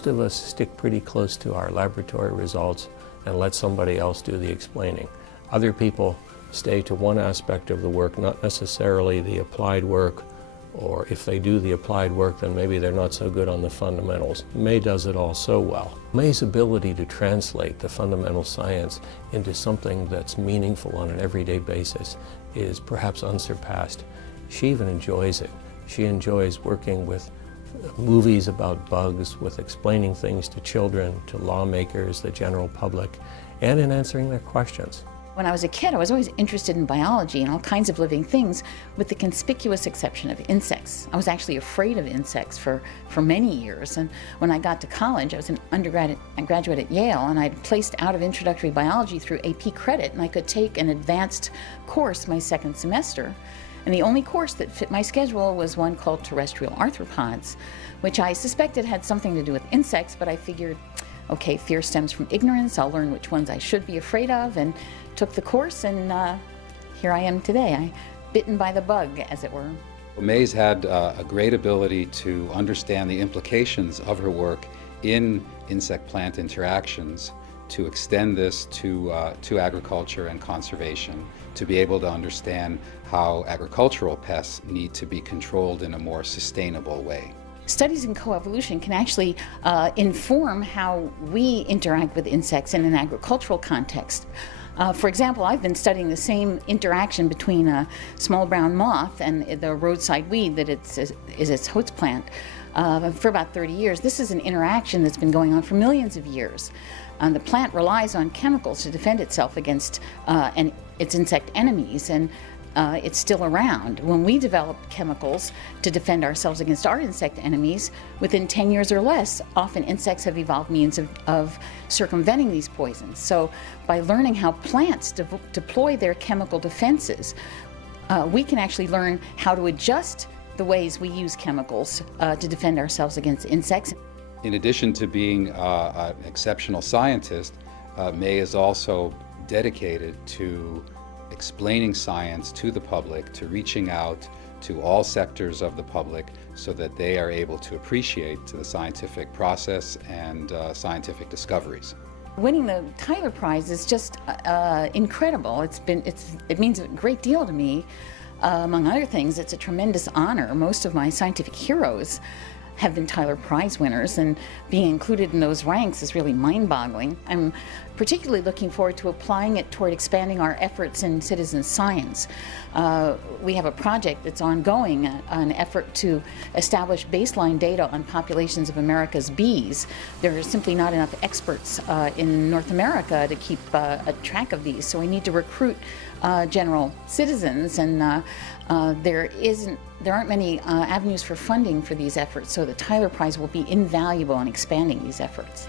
Most of us stick pretty close to our laboratory results and let somebody else do the explaining. Other people stay to one aspect of the work, not necessarily the applied work, or if they do the applied work, then maybe they're not so good on the fundamentals. May does it all so well. May's ability to translate the fundamental science into something that's meaningful on an everyday basis is perhaps unsurpassed. She even enjoys it. She enjoys working with movies about bugs, with explaining things to children, to lawmakers, the general public, and in answering their questions. When I was a kid, I was always interested in biology and all kinds of living things, with the conspicuous exception of insects. I was actually afraid of insects for many years, and when I got to college, I was an undergraduate at Yale, and I'd placed out of introductory biology through AP credit, and I could take an advanced course my second semester. And the only course that fit my schedule was one called terrestrial arthropods, which I suspected had something to do with insects, but I figured, okay, fear stems from ignorance, I'll learn which ones I should be afraid of, and took the course, and here I am today. I'm bitten by the bug, as it were. May's had a great ability to understand the implications of her work in insect-plant interactions, to extend this to agriculture and conservation, to be able to understand how agricultural pests need to be controlled in a more sustainable way. Studies in coevolution can actually inform how we interact with insects in an agricultural context. For example, I've been studying the same interaction between a small brown moth and the roadside weed that is its host plant for about 30 years. This is an interaction that's been going on for millions of years. The plant relies on chemicals to defend itself against its insect enemies, and it's still around. When we developed chemicals to defend ourselves against our insect enemies, within 10 years or less, often insects have evolved means of circumventing these poisons. So by learning how plants deploy their chemical defenses, we can actually learn how to adjust the ways we use chemicals to defend ourselves against insects. In addition to being an exceptional scientist, May is also dedicated to explaining science to the public, to reaching out to all sectors of the public so that they are able to appreciate the scientific process and scientific discoveries. Winning the Tyler Prize is just incredible. It means a great deal to me. Among other things, it's a tremendous honor. Most of my scientific heroes have been Tyler Prize winners, and being included in those ranks is really mind-boggling. I'm particularly looking forward to applying it toward expanding our efforts in citizen science. We have a project that's ongoing, an effort to establish baseline data on populations of America's bees. There are simply not enough experts in North America to keep a track of these, so we need to recruit general citizens, and there aren't many avenues for funding for these efforts, so the Tyler Prize will be invaluable in expanding these efforts.